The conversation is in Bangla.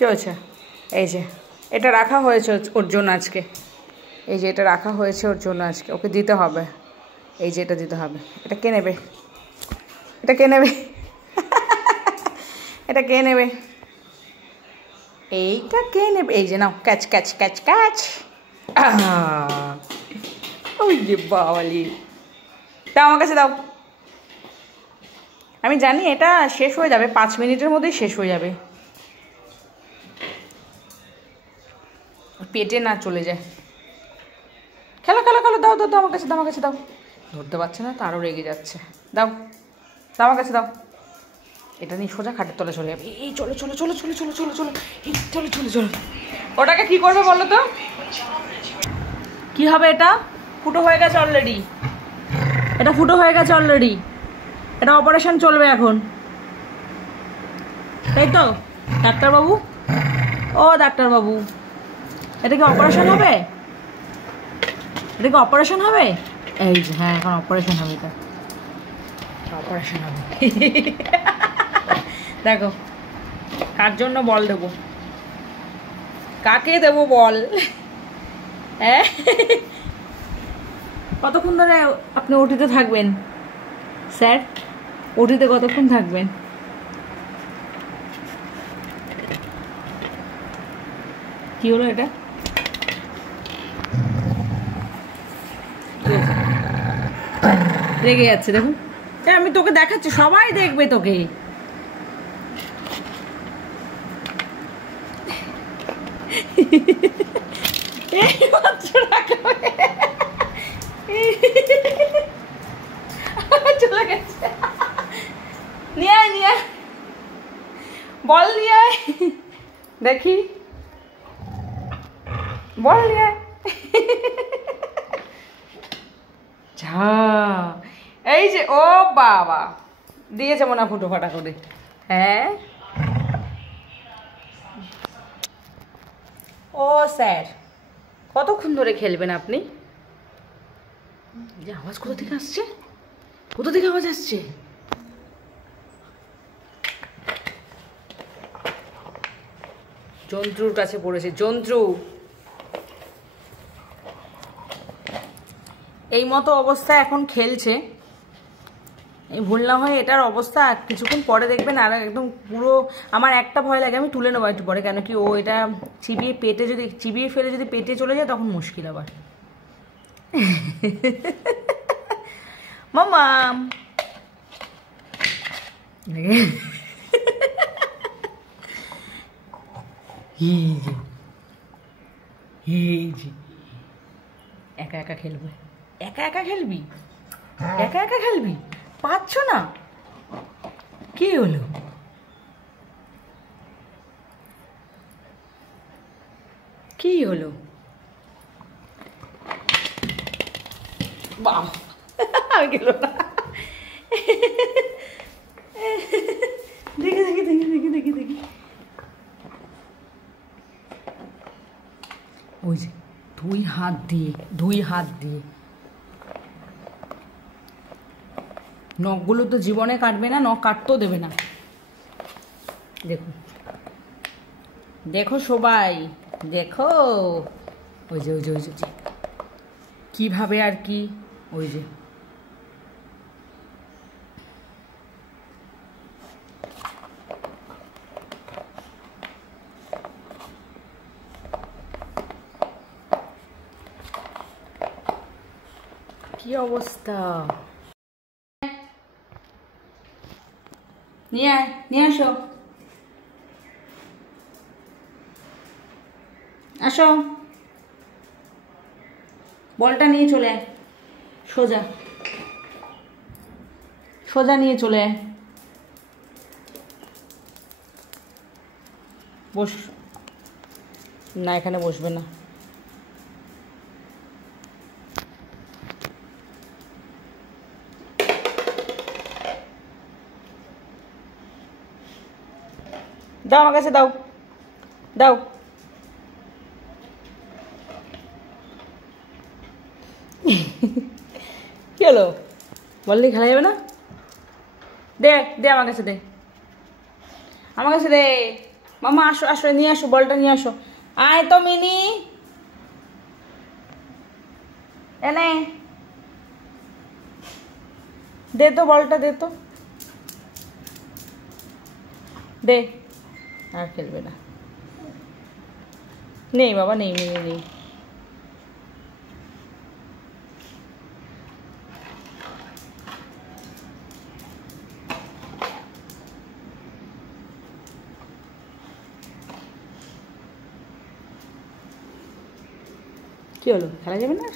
কি হয়েছে? এই যে এটা রাখা হয়েছে ওর জন্য আজকে, এই যে এটা রাখা হয়েছে ওর জন্য আজকে, ওকে দিতে হবে। এই যে এটা দিতে হবে। এটা কে নেবে? এটা কে নেবে? এটা কে নেবে? এইটা কে নেবে? এই যে নাও, ক্যাচ ক্যাচ ক্যাচ ক্যাচ। ওই যে বাওয়ালি, দাও আমার কাছে দাও। আমি জানি এটা শেষ হয়ে যাবে, 5 মিনিটের মধ্যেই শেষ হয়ে যাবে, পেটে না চলে যায়। খেলো খেলো খেলো, দাও দাও দাও আমার কাছে, দাও আমার কাছে দাও। ধরতে পারছে না তো আরও রেগে যাচ্ছে। দাও দাও আমার কাছে দাও। এটা নিয়ে সোজা খাটের তলে চলে যাবে। এই চলো চলো চলো চলো চলো চলো চলো, এই চলো চলো চলো। ওটাকে কি করবে বলো তো? কি হবে? এটা ফুটো হয়ে গেছে অলরেডি, এটা ফুটো হয়ে গেছে অলরেডি, এটা অপারেশন চলবে এখন, তাই তো ডাক্তারবাবু? ও ডাক্তারবাবু, এটা কি অপারেশন হবে? এটা কি অপারেশন হবে? এই যে হ্যাঁ, এখন অপারেশন হবে, এটা অপারেশন হবে। দেখো কার জন্য বল দেবো, কাকে দেবো বল? হ্যাঁ, কতক্ষণ ধরে আপনি ওটিতে থাকবেন স্যার? ওটিতে কতক্ষণ থাকবেন? কি হলো এটা? রেগে যাচ্ছে দেখুন। আমি তোকে দেখাচ্ছি, সবাই দেখবে তোকে। চলে গেছে, নিয়ে আয় নিয়ে আয়, বল নিয়ে আয়, দেখি বল নিয়ে আয়। ঝা, এই যে ও বাবা, দিয়েছে মনে ফুটো ফাটা করে। হ্যাঁ ও স্যার, কতক্ষণ ধরে খেলবেন আপনি? যে আওয়াজ কোথা থেকে আসছে? কোথা থেকে আওয়াজ আসছে? জন্তুর কাছে পড়েছে, জন্তু। এই মতো অবস্থা এখন খেলছে, এই ভুল না হয় এটার অবস্থা কিছুক্ষণ পরে দেখবেন আর একদম পুরো। আমার একটা ভয় লাগে, আমি তুলে নেবো একটু পরে, কেন কি ও এটা চিবিয়ে পেটে, যদি চিবিয়ে ফেলে যদি পেটে চলে যায় তখন মুশকিল আবার। মামাম, একা একা খেলবে, একা একা খেলবি, একা একা খেলবি, পাচ্ছ না? কি হলো? কি হলো? বাহ, আর গেল না। দেখি দেখি দেখি দেখি দেখি দেখি, ওই যে দুই হাত দিয়ে, দুই হাত দিয়ে। নখগুলো তো জীবনে কাটবে না, নখ কাটতেও দেবে না। দেখো দেখো সবাই দেখো, ওই যে ওই যে ওই যে কীভাবে আর কি, ওই যে কি অবস্থা। নিয়ে আয়, নিয়ে আসো, আসো, বলটা নিয়ে চলে আয়, সোজা সোজা নিয়ে চলে আয়। বস না, এখানে বসবে না। দাও আমার কাছে দাও, দাও। কি হলো? বললি খেলা যাবে না? দে দে আমার কাছে দে, আমার কাছে দে। মামা আসো আসো, নিয়ে আসো বলটা, নিয়ে আসো। আয় তো মিনি, এনে দে তো বলটা, দে তো, দে। আর খেলবে না, নেই বাবা, নেই, মিনি নেই। কি হলো, খেলা যাবে না?